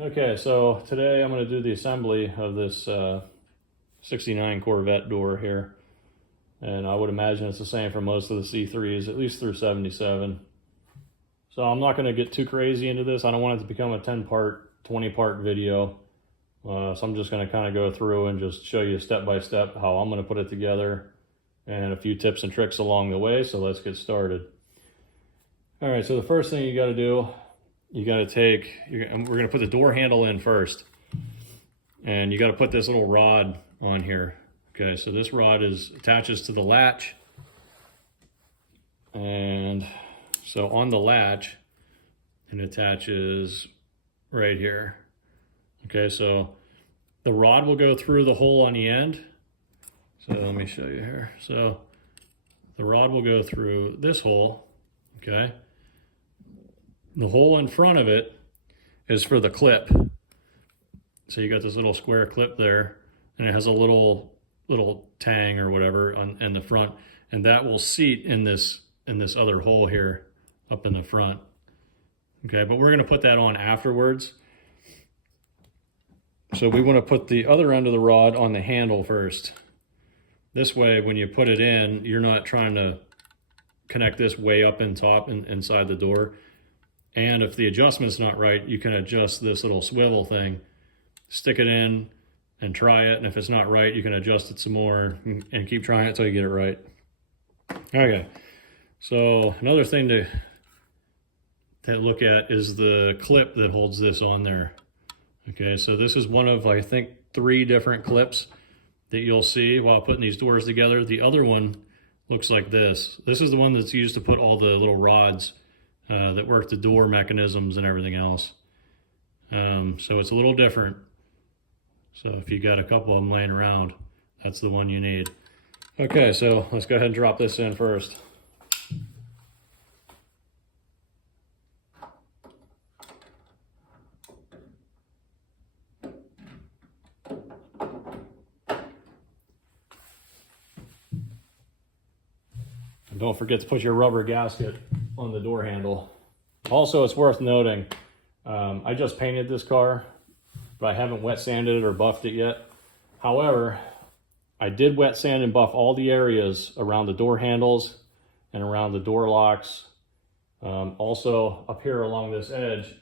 Okay, so today I'm going to do the assembly of this 69 Corvette door here. And I would imagine it's the same for most of the C3s, at least through 77. So I'm not going to get too crazy into this. I don't want it to become a 10-part, 20-part video. So I'm just going to kind of go through and just show you step by step how I'm going to put it together and a few tips and tricks along the way. So let's get started. All right, so the first thing you got to do, you got to take, we're going to put the door handle in first. And you got to put this little rod on here. Okay, so this rod attaches to the latch. And so on the latch, it attaches right here. Okay, so the rod will go through the hole on the end. So let me show you here. So the rod will go through this hole, okay? The hole in front of it is for the clip. So you got this little square clip there, and it has a little tang or whatever in the front, and that will seat in this other hole here up in the front. Okay, but we're going to put that on afterwards. So we want to put the other end of the rod on the handle first. This way, when you put it in, you're not trying to connect this way up in top and inside the door. And if the adjustment's not right, you can adjust this little swivel thing, stick it in and try it. And if it's not right, you can adjust it some more and keep trying it until you get it right. Okay, so another thing to look at is the clip that holds this on there. Okay, so this is one of, I think, 3 different clips that you'll see while putting these doors together. The other one looks like this. This is the one that's used to put all the little rods that work the door mechanisms and everything else. So it's a little different. So if you got a couple of them laying around, that's the one you need. Okay, so let's go ahead and drop this in first. And don't forget to put your rubber gasket on the door handle. Also, it's worth noting, I just painted this car, but I haven't wet sanded it or buffed it yet. However, I did wet sand and buff all the areas around the door handles and around the door locks. Also up here along this edge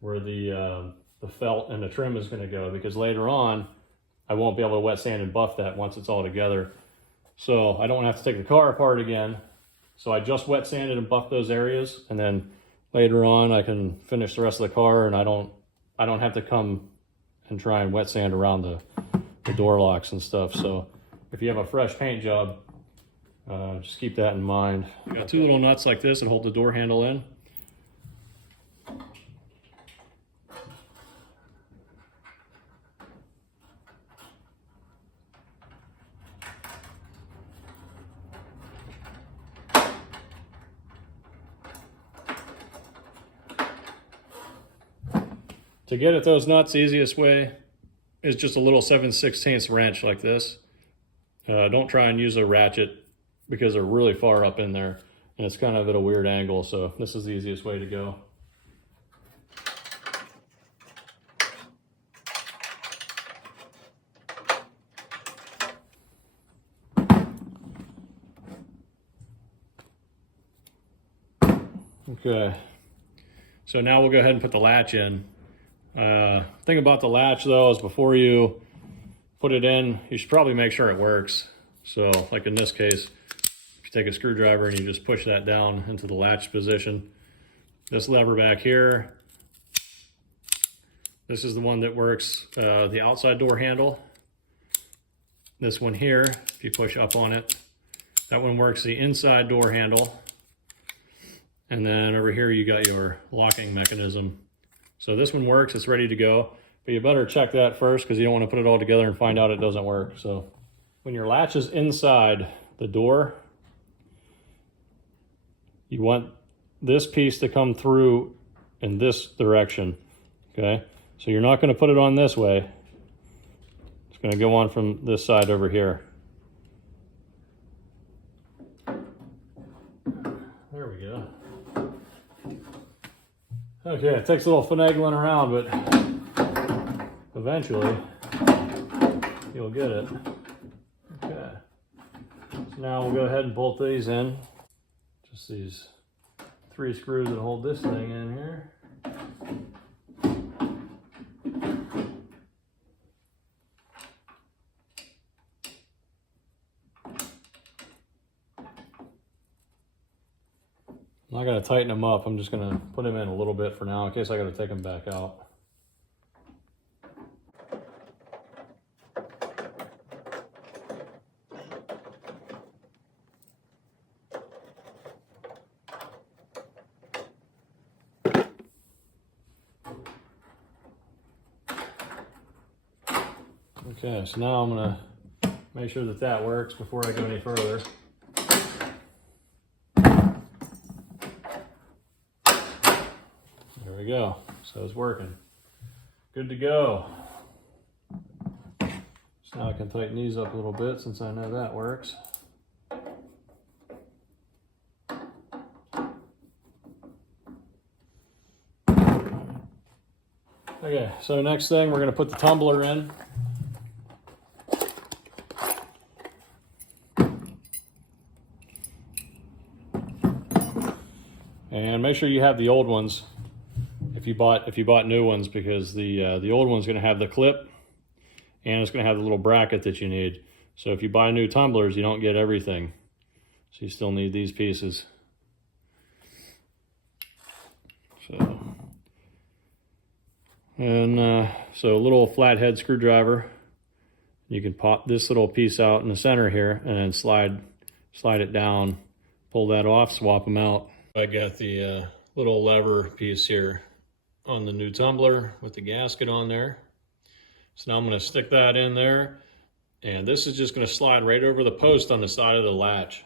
where the felt and the trim is going to go, because later on I won't be able to wet sand and buff that once it's all together. So I don't have to take the car apart again. So I just wet sanded and buffed those areas, and then later on I can finish the rest of the car, and I don't have to come and try and wet sand around the door locks and stuff. So if you have a fresh paint job, just keep that in mind. You got 2 little nuts like this that hold the door handle in. To get at those nuts, the easiest way is just a little 7/16 wrench like this. Don't try and use a ratchet because they're really far up in there and it's kind of at a weird angle, so this is the easiest way to go. Okay, so now we'll go ahead and put the latch in. Thing about the latch though is before you put it in, you should probably make sure it works. So like in this case, if you take a screwdriver and you just push that down into the latch position, this lever back here, this is the one that works the outside door handle. This one here, if you push up on it, that one works the inside door handle. And then over here you got your locking mechanism. So this one works, it's ready to go, but you better check that first because you don't want to put it all together and find out it doesn't work. So when your latch is inside the door, you want this piece to come through in this direction, okay? So you're not going to put it on this way. It's going to go on from this side over here. There we go. Okay, it takes a little finagling around, but eventually you'll get it. Okay. So now we'll go ahead and bolt these in. Just these 3 screws that hold this thing in here. I'm not going to tighten them up. I'm just going to put them in a little bit for now in case I got to take them back out. Okay, so now I'm going to make sure that that works before I go any further. There we go. So it's working. Good to go. So now I can tighten these up a little bit since I know that works. Okay, so next thing we're going to put the tumbler in. And make sure you have the old ones if you bought new ones, because the old one's going to have the clip and it's going to have the little bracket that you need. So if you buy new tumblers, you don't get everything. So you still need these pieces. So a little flathead screwdriver. You can pop this little piece out in the center here and then slide it down, pull that off, swap them out. I got the little lever piece here on the new tumbler with the gasket on there. So now I'm going to stick that in there, and this is just going to slide right over the post on the side of the latch.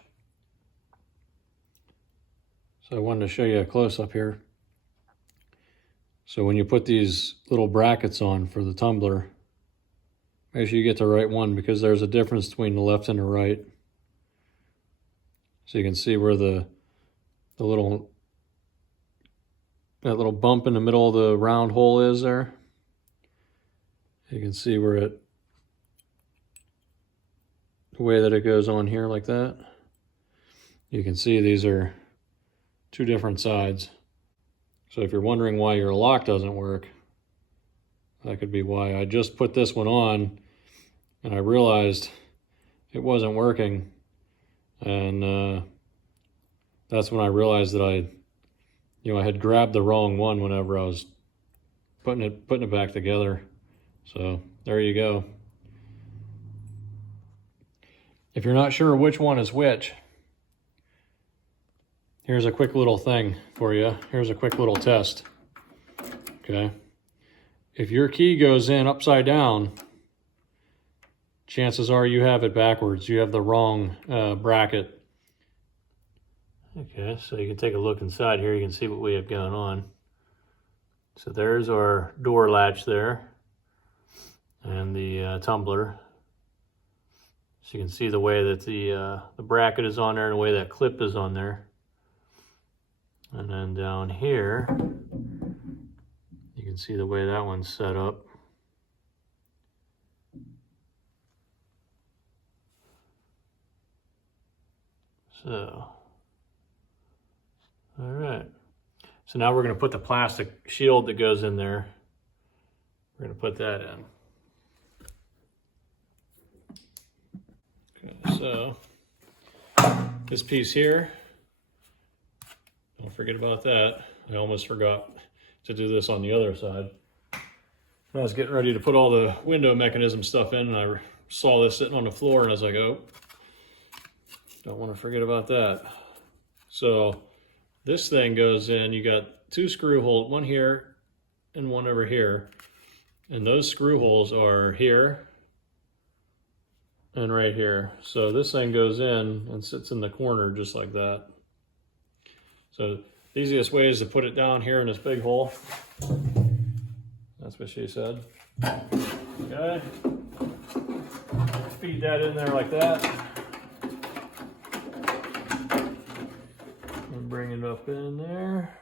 So I wanted to show you a close-up here. So when you put these little brackets on for the tumbler, make sure you get the right one, because there's a difference between the left and the right. So you can see where that little bump in the middle of the round hole is there. You can see where the way that it goes on here like that. You can see these are 2 different sides. So if you're wondering why your lock doesn't work, that could be why. I just put this one on and I realized it wasn't working, and that's when I realized that I had grabbed the wrong one whenever I was putting it back together. So there you go. If you're not sure which one is which, here's a quick little thing for you. Here's a quick little test. Okay. If your key goes in upside down, chances are you have it backwards. You have the wrong bracket. Okay, so you can take a look inside here. You can see what we have going on. So there's our door latch there, and the tumbler. So you can see the way that the bracket is on there and the way that clip is on there. And then down here, you can see the way that one's set up. So, all right. So now we're going to put the plastic shield that goes in there. We're going to put that in. Okay, so this piece here, don't forget about that. I almost forgot to do this on the other side. When I was getting ready to put all the window mechanism stuff in, and I saw this sitting on the floor, and I was like, oh, don't want to forget about that. So this thing goes in, you got 2 screw holes, one here and one over here. And those screw holes are here and right here. So this thing goes in and sits in the corner just like that. So the easiest way is to put it down here in this big hole. That's what she said. Okay. Feed that in there like that. And bring it up in there.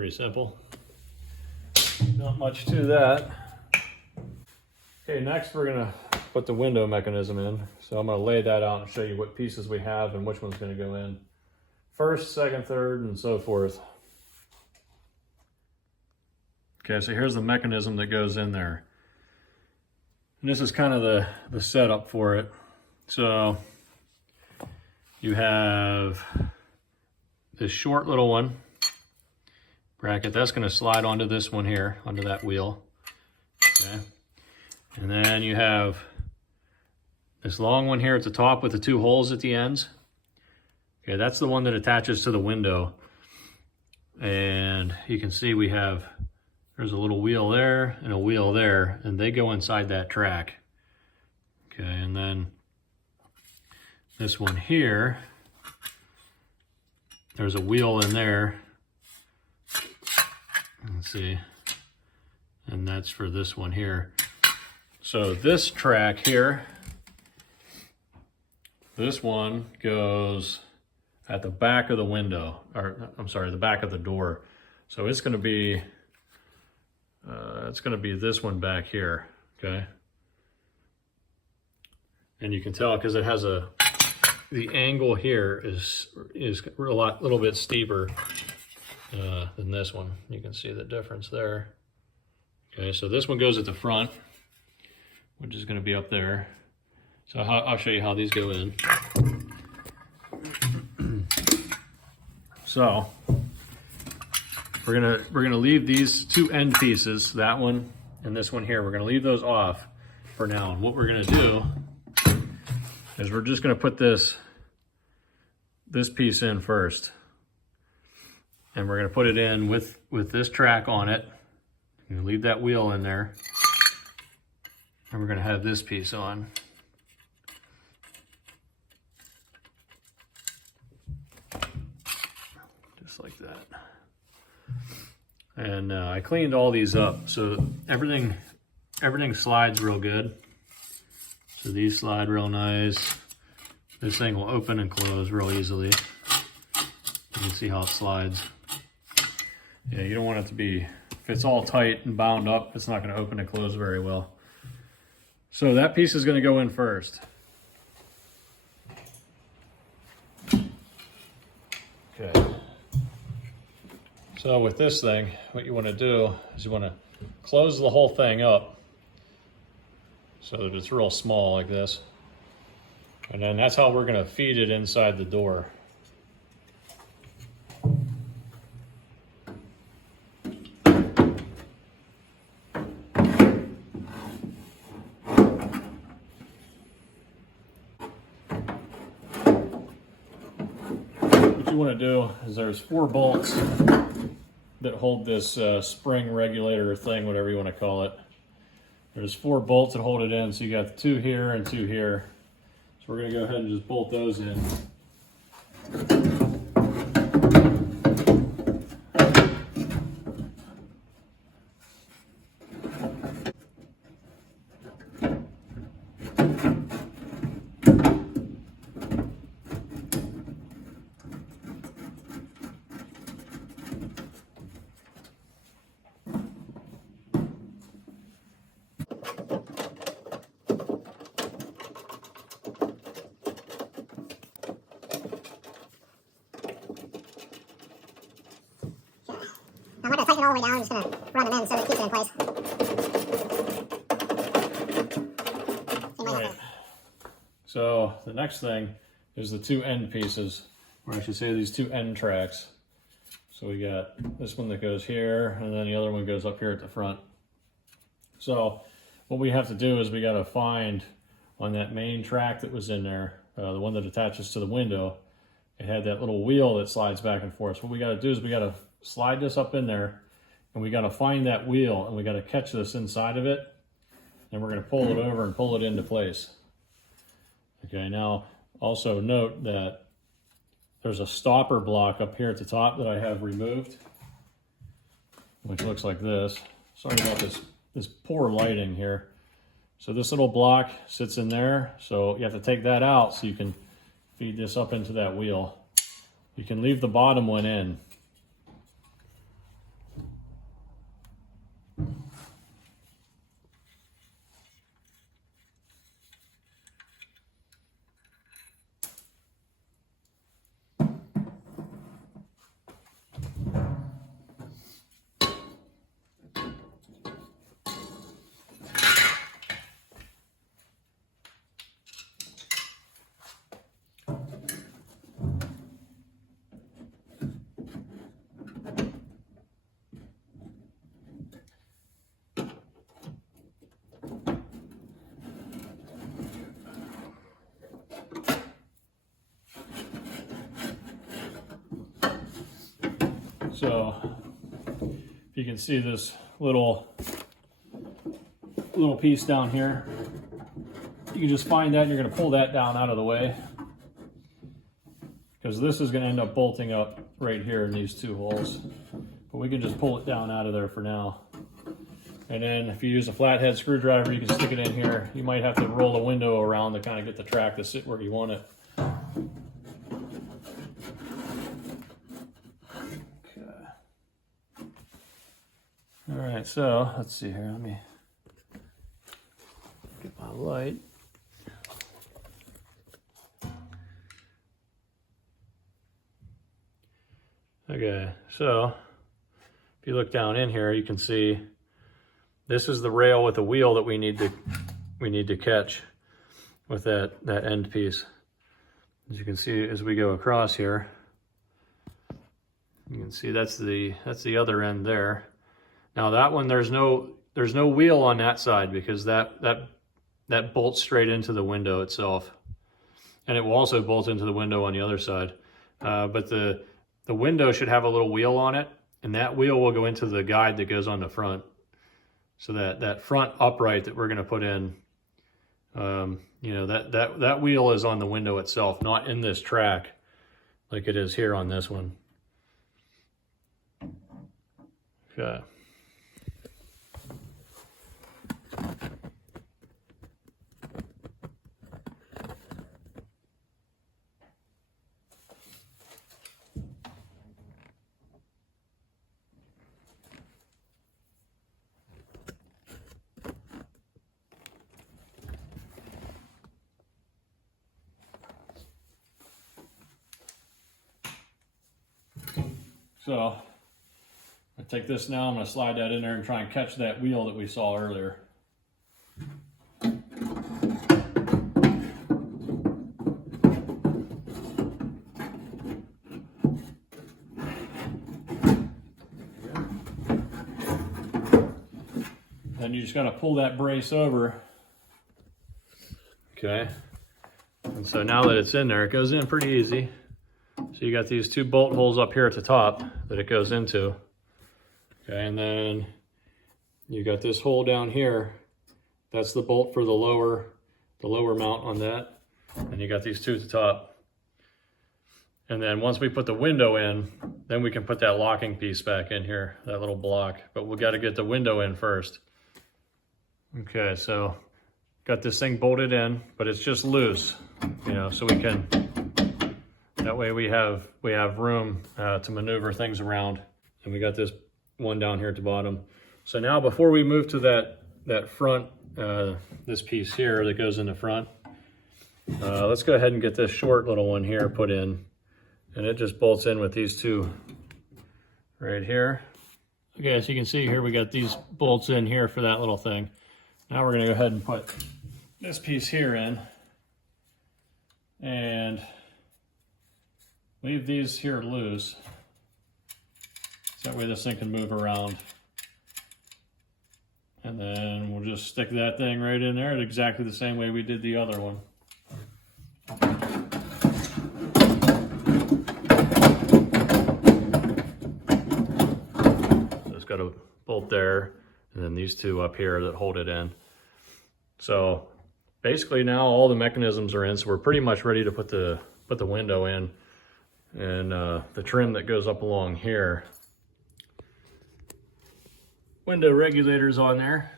pretty simple. Not much to that. Okay, next we're gonna put the window mechanism in. So I'm gonna lay that out and show you what pieces we have and which one's gonna go in first, second, third, and so forth. Okay, so here's the mechanism that goes in there. And this is kind of the setup for it. So you have this short little one bracket that's going to slide onto this one here, onto that wheel. Okay. And then you have this long one here at the top with the two holes at the ends. Okay, that's the one that attaches to the window. And you can see there's a little wheel there and a wheel there, and they go inside that track. Okay, and then this one here, there's a wheel in there. Let's see. And that's for this one here. So this track here, this one goes at the back of the window, or I'm sorry, the back of the door. So it's going to be this one back here, okay? And you can tell because it has the angle here is a little bit steeper than this one. You can see the difference there. Okay, so this one goes at the front, which is going to be up there. So I'll show you how these go in. So we're gonna leave these two end pieces, that one and this one here. We're gonna leave those off for now. And what we're gonna do is we're just gonna put this piece in first, and we're gonna put it in with this track on it. We're gonna leave that wheel in there, and we're gonna have this piece on. Just like that. And I cleaned all these up, so everything slides real good. So these slide real nice. This thing will open and close real easily. You can see how it slides. Yeah, you don't want it to be, if it's all tight and bound up, it's not going to open and close very well. So that piece is going to go in first. Okay. So with this thing, what you want to do is you want to close the whole thing up so that it's real small like this. And then that's how we're going to feed it inside the door. What you want to do is there's 4 bolts that hold this spring regulator thing, whatever you want to call it. There's 4 bolts that hold it in, so you got 2 here and 2 here. So we're going to go ahead and just bolt those in. I'm not going to tighten it all the way down, I'm just going to run them in so it keeps it in place. Right. So the next thing is the 2 end pieces, or I should say these 2 end tracks. So we got this one that goes here, and then the other one goes up here at the front. So what we have to do is we got to find on that main track that was in there, the one that attaches to the window, it had that little wheel that slides back and forth. So what we got to do is we got to slide this up in there, and we got to find that wheel, and we got to catch this inside of it, and we're going to pull it over and pull it into place. Okay, now also note that there's a stopper block up here at the top that I have removed, which looks like this. Sorry about this poor lighting here. So this little block sits in there, so you have to take that out so you can feed this up into that wheel. You can leave the bottom one in. So if you can see this little piece down here, you can just find that and you're going to pull that down out of the way, because this is going to end up bolting up right here in these two holes. But we can just pull it down out of there for now. And then if you use a flathead screwdriver, you can stick it in here. You might have to roll the window around to kind of get the track to sit where you want it. Okay. All right, so let's see here. Let me get my light. Okay, so if you look down in here, you can see this is the rail with the wheel that we need to catch with that end piece. As you can see, as we go across here, you can see that's the other end there. Now that one, there's no wheel on that side, because that bolts straight into the window itself, and it will also bolt into the window on the other side. But the window should have a little wheel on it, and that wheel will go into the guide that goes on the front. So that front upright that we're going to put in, you know, that wheel is on the window itself, not in this track like it is here on this one. Okay. So I take this now, I'm going to slide that in there and try and catch that wheel that we saw earlier. Then you just got to pull that brace over. Okay. And so now that it's in there, it goes in pretty easy. So you got these two bolt holes up here at the top that it goes into. Okay, and then you got this hole down here. That's the bolt for the lower mount on that. And you got these two at the top. And then once we put the window in, then we can put that locking piece back in here, that little block. But we got to get the window in first. Okay, so got this thing bolted in, but it's just loose, you know, so we can, that way we have room to maneuver things around. And we got this one down here at the bottom. So now before we move to that front, this piece here that goes in the front, let's go ahead and get this short little one here put in. And it just bolts in with these two right here. Okay, as you can see here, we got these bolts in here for that little thing. Now we're gonna go ahead and put this piece here in and leave these here loose. So that way this thing can move around. And then we'll just stick that thing right in there exactly the same way we did the other one. So it's got a bolt there, and then these two up here that hold it in. So basically now all the mechanisms are in, so we're pretty much ready to put the window in, and the trim that goes up along here. Window regulator's on there.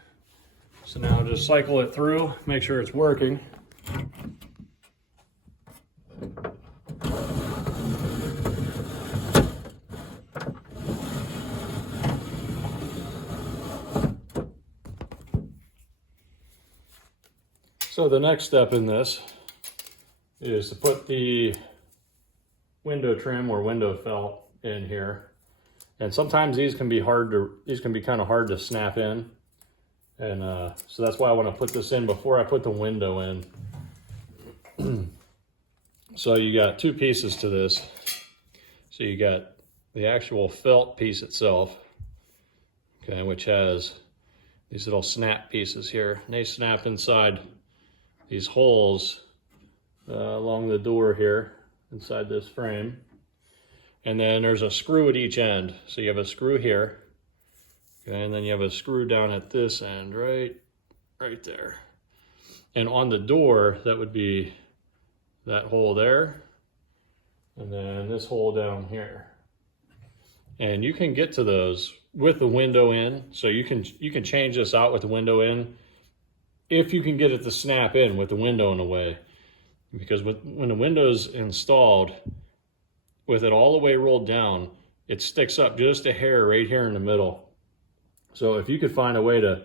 So now just cycle it through, make sure it's working. So the next step in this is to put the window trim or window felt in here. And sometimes these can be kind of hard to snap in. And so that's why I want to put this in before I put the window in. So you got two pieces to this. So you got the actual felt piece itself, okay, which has these little snap pieces here. And they snap inside these holes along the door here inside this frame. And then there's a screw at each end. So you have a screw here, okay, and then you have a screw down at this end, right there. And on the door, that would be that hole there, and then this hole down here. And you can get to those with the window in. So you can change this out with the window in if you can get it to snap in with the window in the way. Because when the window's installed, with it all the way rolled down, it sticks up just a hair right here in the middle. So if you could find a way to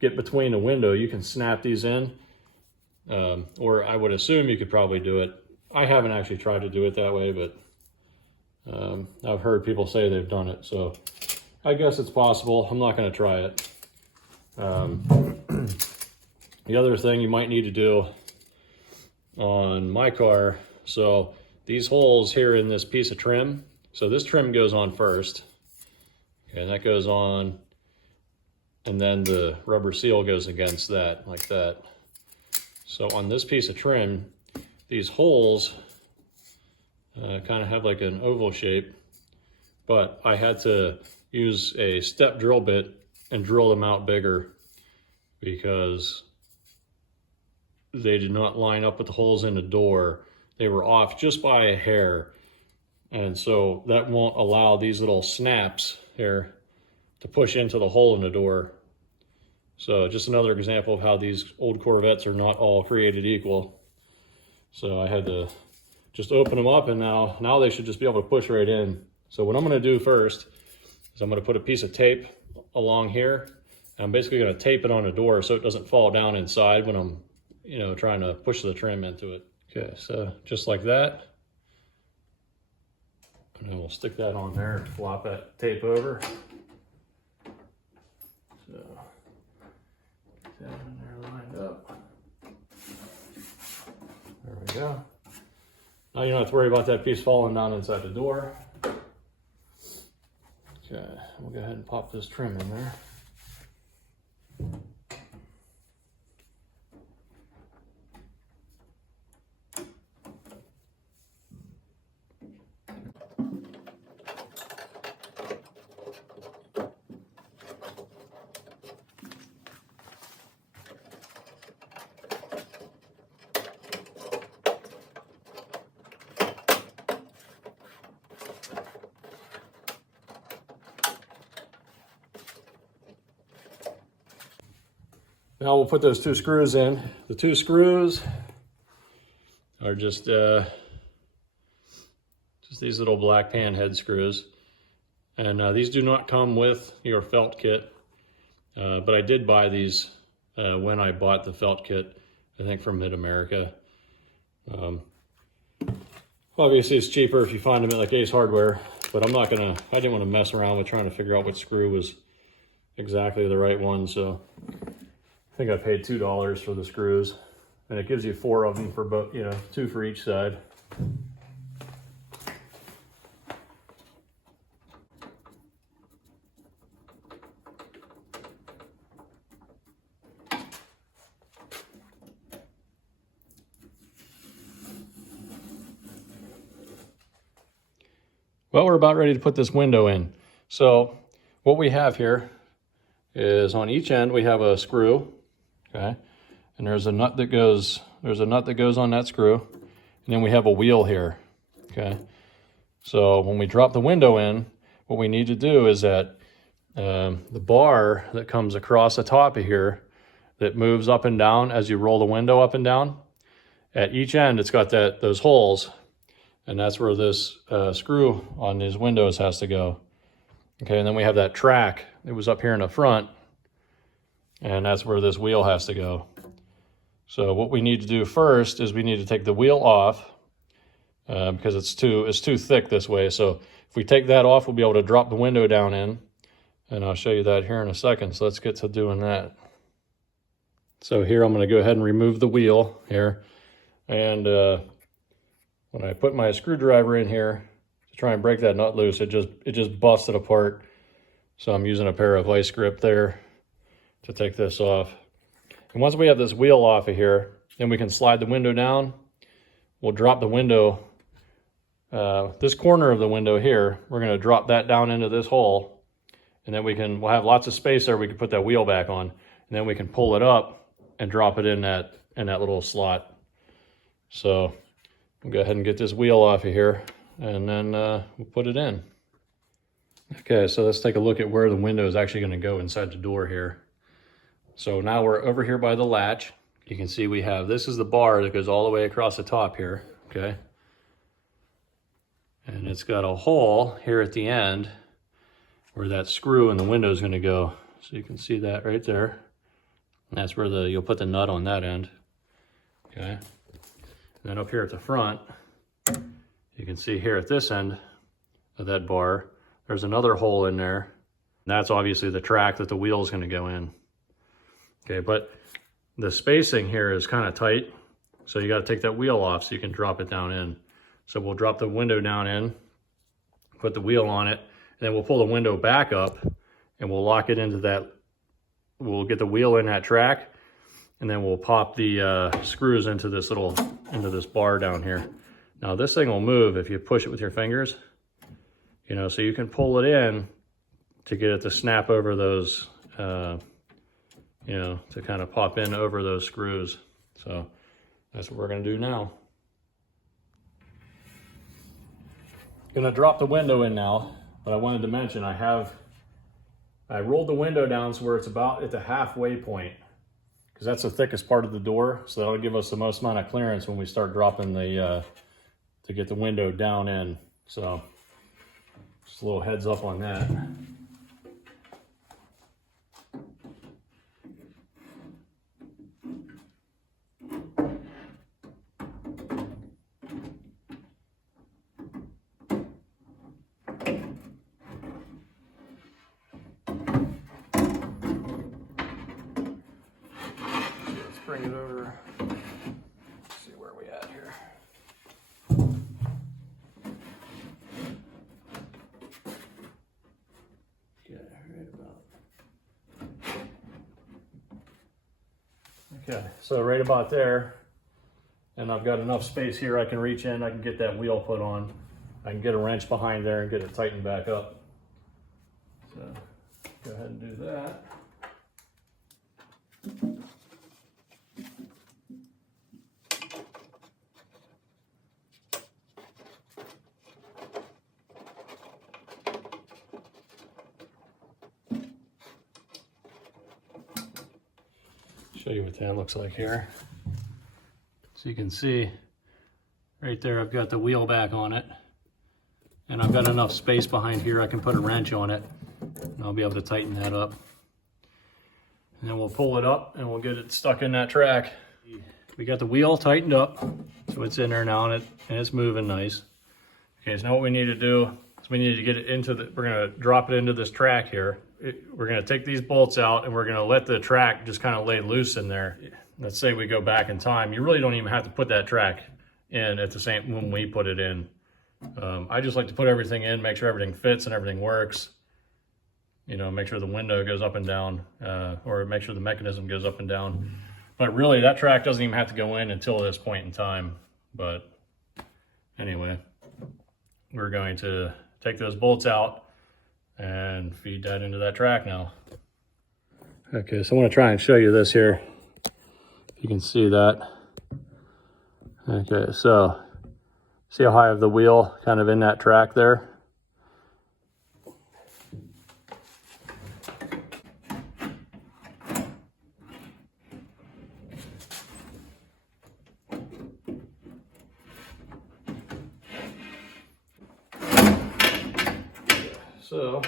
get between the window, you can snap these in. Or I would assume you could probably do it. I haven't actually tried to do it that way, but I've heard people say they've done it. So I guess it's possible. I'm not going to try it. The other thing you might need to do on my car, so these holes here in this piece of trim, so this trim goes on first, okay, and that goes on, and then the rubber seal goes against that, like that. So on this piece of trim, these holes kind of have like an oval shape, but I had to use a step drill bit and drill them out bigger because they did not line up with the holes in the door. They were off just by a hair. And so that won't allow these little snaps here to push into the hole in the door. So just another example of how these old Corvettes are not all created equal. So I had to just open them up, and now they should just be able to push right in. So what I'm gonna do first is I'm gonna put a piece of tape along here. And I'm basically gonna tape it on the door so it doesn't fall down inside when I'm, trying to push the trim into it. Okay, so just like that. And then we'll stick that on there and flop that tape over. So, get that in there lined up. There we go. Now you don't have to worry about that piece falling down inside the door. Okay, we'll go ahead and pop this trim in there. Now we'll put those two screws in. The two screws are just these little black pan head screws. And these do not come with your felt kit, but I did buy these when I bought the felt kit, I think from Mid-America. Obviously it's cheaper if you find them at like Ace Hardware, but I didn't want to mess around with trying to figure out which screw was exactly the right one, so I think I paid $2 for the screws, and it gives you 4 of them for both, 2 for each side. Well, we're about ready to put this window in. So what we have here is on each end we have a screw. Okay, and there's a nut that goes on that screw, and then we have a wheel here. Okay, so when we drop the window in, what we need to do is that the bar that comes across the top of here that moves up and down as you roll the window up and down, at each end it's got those holes, and that's where this screw on these windows has to go. Okay, and then we have that track that was up here in the front, and that's where this wheel has to go. So what we need to do first is we need to take the wheel off because it's too thick this way. So if we take that off, we'll be able to drop the window down in, and I'll show you that here in a second. So let's get to doing that. So here I'm going to go ahead and remove the wheel here, and when I put my screwdriver in here to try and break that nut loose, it just busted apart. So I'm using a pair of vice grip there to take this off. And once we have this wheel off of here, then we can slide the window down. We'll drop the window this corner of the window here, we're going to drop that down into this hole, and then we'll have lots of space there. We can put that wheel back on, and then we can pull it up and drop it in that little slot. So we'll go ahead and get this wheel off of here, and then we'll put it in. Okay, so let's take a look at where the window is actually going to go inside the door here. So now we're over here by the latch. You can see this is the bar that goes all the way across the top here, okay? And it's got a hole here at the end where that screw in the window is going to go. So you can see that right there. And that's where you'll put the nut on that end, okay? And then up here at the front, you can see here at this end of that bar, there's another hole in there. And that's obviously the track that the wheel is going to go in. Okay, but the spacing here is kind of tight, so you got to take that wheel off so you can drop it down in. So we'll drop the window down in, put the wheel on it, and then we'll pull the window back up and we'll lock it into that. We'll get the wheel in that track, and then we'll pop the screws into this bar down here. Now this thing will move if you push it with your fingers, you know, so you can pull it in to get it to snap over those, you know, to kind of pop in over those screws. So that's what we're going to do now. Going to drop the window in now, but I wanted to mention I rolled the window down so where it's about at the halfway point, because that's the thickest part of the door, so that'll give us the most amount of clearance when we start dropping to get the window down in. So just a little heads up on that. Bring it over, see where we at here. Yeah, right about. Okay, so right about there, and I've got enough space here I can reach in, I can get that wheel put on. I can get a wrench behind there and get it tightened back up. So go ahead and do that. Show you what that looks like here. So you can see right there, I've got the wheel back on it, and I've got enough space behind here I can put a wrench on it, and I'll be able to tighten that up. And then we'll pull it up and we'll get it stuck in that track. We got the wheel tightened up, so it's in there now, and it's moving nice. Okay, so now what we need to do is we need to get it we're gonna drop it into this track here. We're gonna take these bolts out and we're gonna let the track just kind of lay loose in there. Let's say we go back in time. You really don't even have to put that track in at the same when we put it in. I just like to put everything in, make sure everything fits and everything works. You know, make sure the window goes up and down, or make sure the mechanism goes up and down. But really, that track doesn't even have to go in until this point in time. But anyway, we're going to take those bolts out and feed that into that track now. Okay, so I want to try and show you this here. If you can see that. Okay, so see how high I have the wheel kind of in that track there? So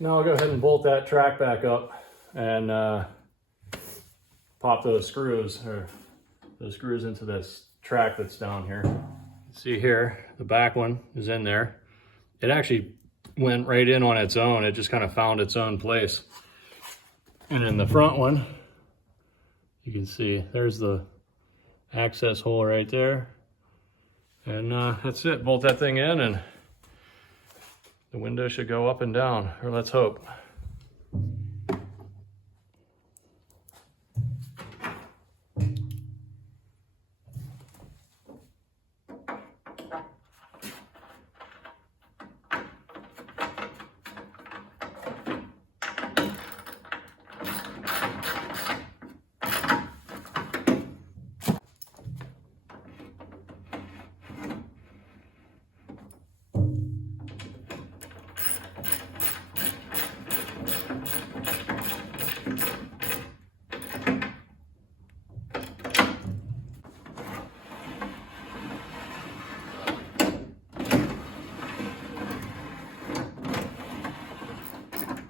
now I'll go ahead and bolt that track back up and pop those screws into this track that's down here. See here, the back one is in there. It actually went right in on its own. It just kind of found its own place. And in the front one, you can see there's the access hole right there. And that's it. Bolt that thing in and the window should go up and down, or let's hope.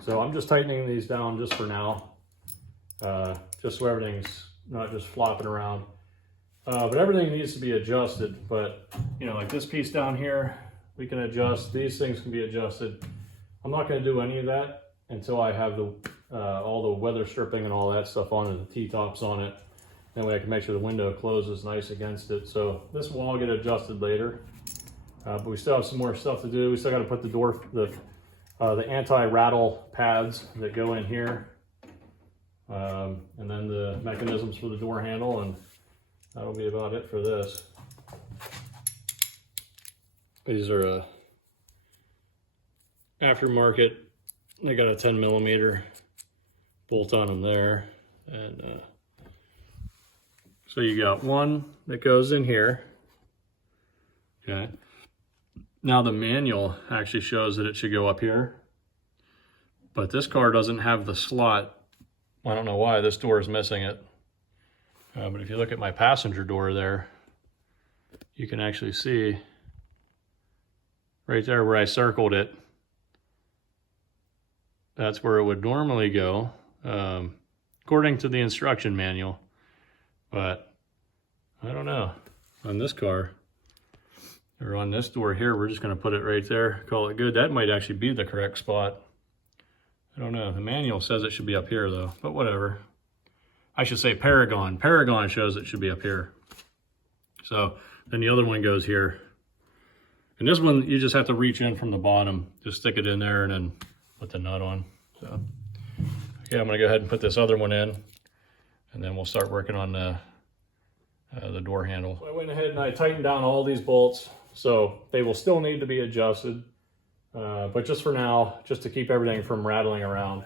So I'm just tightening these down just for now, just so everything's not just flopping around. But everything needs to be adjusted. But you know, like this piece down here, we can adjust. These things can be adjusted. I'm not going to do any of that until I have the all the weather stripping and all that stuff on and the T-tops on it. That way I can make sure the window closes nice against it. So this will all get adjusted later. But we still have some more stuff to do. We still got to put the anti-rattle pads that go in here, and then the mechanisms for the door handle, and that'll be about it for this. These are aftermarket. They got a 10mm bolt on them there, and so you got one that goes in here. Okay. Now the manual actually shows that it should go up here, but this car doesn't have the slot. I don't know why this door is missing it. But if you look at my passenger door there, you can actually see right there where I circled it. That's where it would normally go, according to the instruction manual. But I don't know, on this car, or on this door here, we're just going to put it right there, call it good. That might actually be the correct spot. I don't know. The manual says it should be up here though, but whatever. I should say Paragon. Paragon shows it should be up here. So then the other one goes here. And this one, you just have to reach in from the bottom. Just stick it in there and then put the nut on. So, okay, I'm going to go ahead and put this other one in, and then we'll start working on the door handle. So I went ahead and I tightened down all these bolts. So they will still need to be adjusted, but just for now, just to keep everything from rattling around.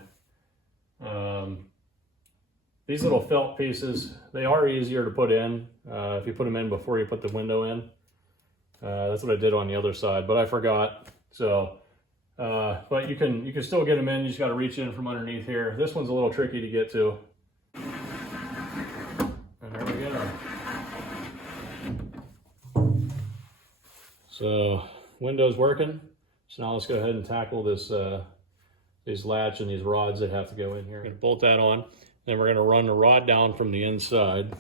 These little felt pieces, they are easier to put in if you put them in before you put the window in. That's what I did on the other side, but I forgot. So, but you can still get them in. You just got to reach in from underneath here. This one's a little tricky to get to. And there we go. So window's working. So now let's go ahead and tackle this these latch and these rods that have to go in here. We're going to bolt that on. Then we're going to run the rod down from the inside.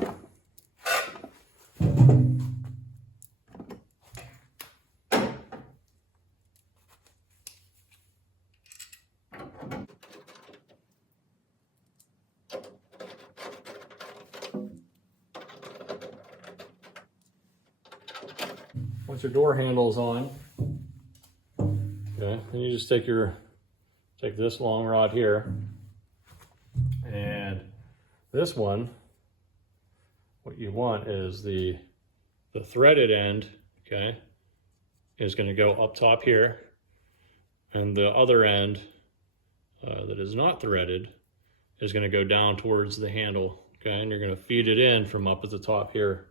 Once your door handle's on, okay, then you just take this long rod here, and this one, what you want is the threaded end, okay, is going to go up top here, and the other end that is not threaded is going to go down towards the handle, okay, and you're going to feed it in from up at the top here.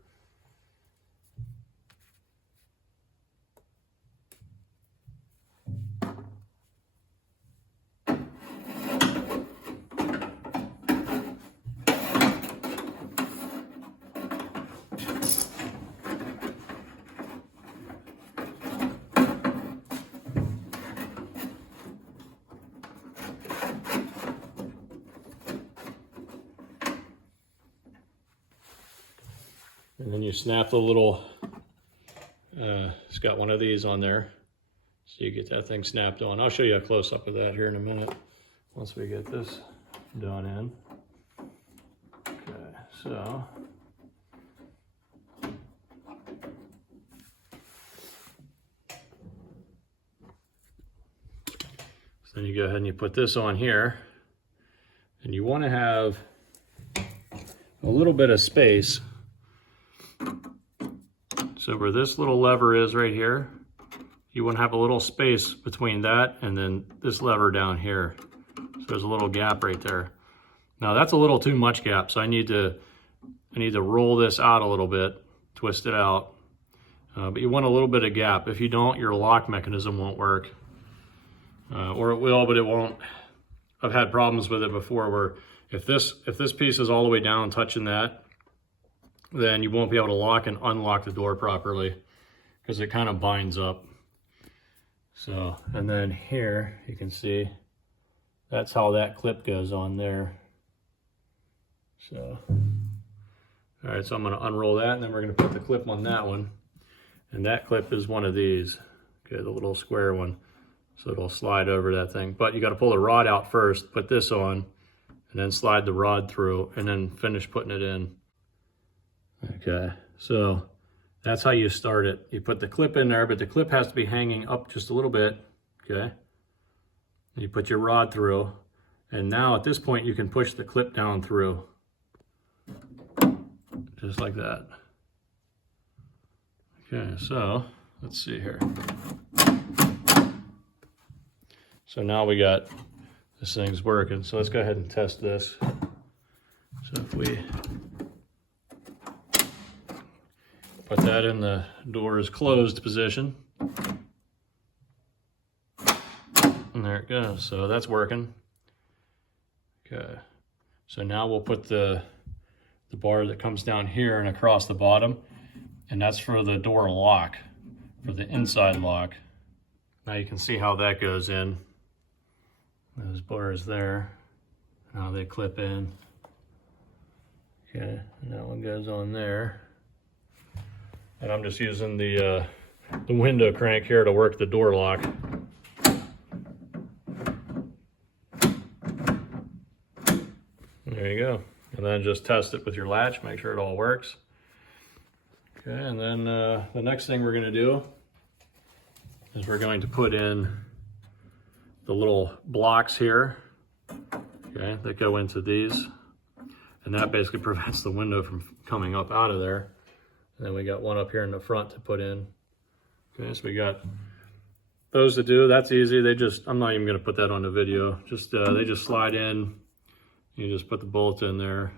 And then you snap the little, it's got one of these on there. So you get that thing snapped on. I'll show you a close-up of that here in a minute, once we get this done in. Okay, so then you go ahead and you put this on here, and you want to have a little bit of space. So where this little lever is right here, you want to have a little space between that and then this lever down here. So there's a little gap right there. Now that's a little too much gap, so I need to roll this out a little bit, twist it out. But you want a little bit of gap. If you don't, your lock mechanism won't work. Or it will, but it won't. I've had problems with it before where if this piece is all the way down touching that, then you won't be able to lock and unlock the door properly because it kind of binds up. So, and then here you can see that's how that clip goes on there. So, all right, so I'm going to unroll that, and then we're going to put the clip on that one. And that clip is one of these, okay, the little square one. So it'll slide over that thing. But you got to pull the rod out first, put this on, and then slide the rod through, and then finish putting it in. Okay, so that's how you start it. You put the clip in there, but the clip has to be hanging up just a little bit, okay? And you put your rod through, and now at this point you can push the clip down through. Just like that. Okay, so let's see here. So now we got this thing's working. So let's go ahead and test this. So if we put that in the door's closed position, and there it goes. So that's working. Okay. So now we'll put the bar that comes down here and across the bottom, and that's for the door lock, for the inside lock. Now you can see how that goes in. Those bars there, how they clip in. Okay, and that one goes on there. And I'm just using the window crank here to work the door lock. There you go. And then just test it with your latch, make sure it all works. Okay, and then the next thing we're gonna do is we're going to put in the little blocks here, okay, that go into these. And that basically prevents the window from coming up out of there. And then we got one up here in the front to put in. Okay, so we got those to do. That's easy. I'm not even gonna put that on the video. Just, they just slide in. You just put the bolt in there.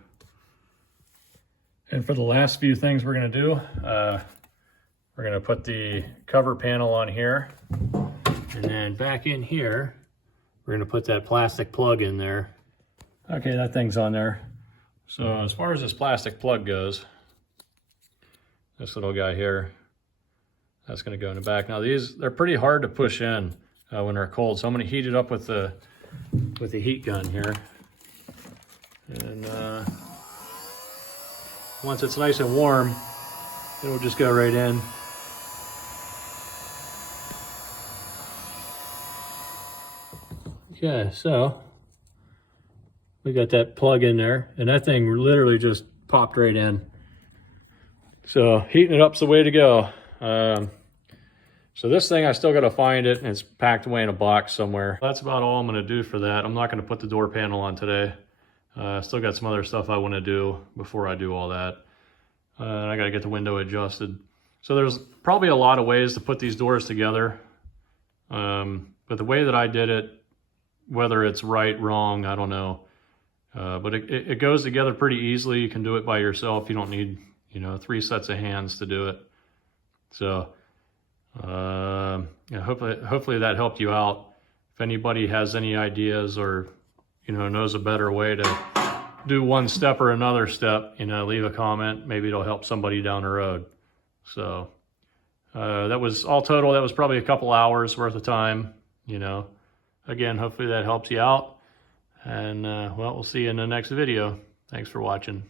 And for the last few things we're gonna do, we're gonna put the cover panel on here. And then back in here, we're gonna put that plastic plug in there. Okay, that thing's on there. So as far as this plastic plug goes, this little guy here, that's gonna go in the back. Now they're pretty hard to push in when they're cold. So I'm gonna heat it up with the heat gun here. And once it's nice and warm, it'll just go right in. Okay, so we got that plug in there, and that thing literally just popped right in. So heating it up's the way to go. So this thing, I still got to find it, and it's packed away in a box somewhere. That's about all I'm going to do for that. I'm not going to put the door panel on today. I still got some other stuff I want to do before I do all that. And I got to get the window adjusted. So there's probably a lot of ways to put these doors together. But the way that I did it, whether it's right, wrong, I don't know. But it goes together pretty easily. You can do it by yourself. You don't need, 3 sets of hands to do it. So yeah, hopefully that helped you out. If anybody has any ideas or knows a better way to do one step or another step, leave a comment. Maybe it'll help somebody down the road. So that was all total. That was probably a couple hours worth of time, Again, hopefully that helps you out. And well, we'll see you in the next video. Thanks for watching.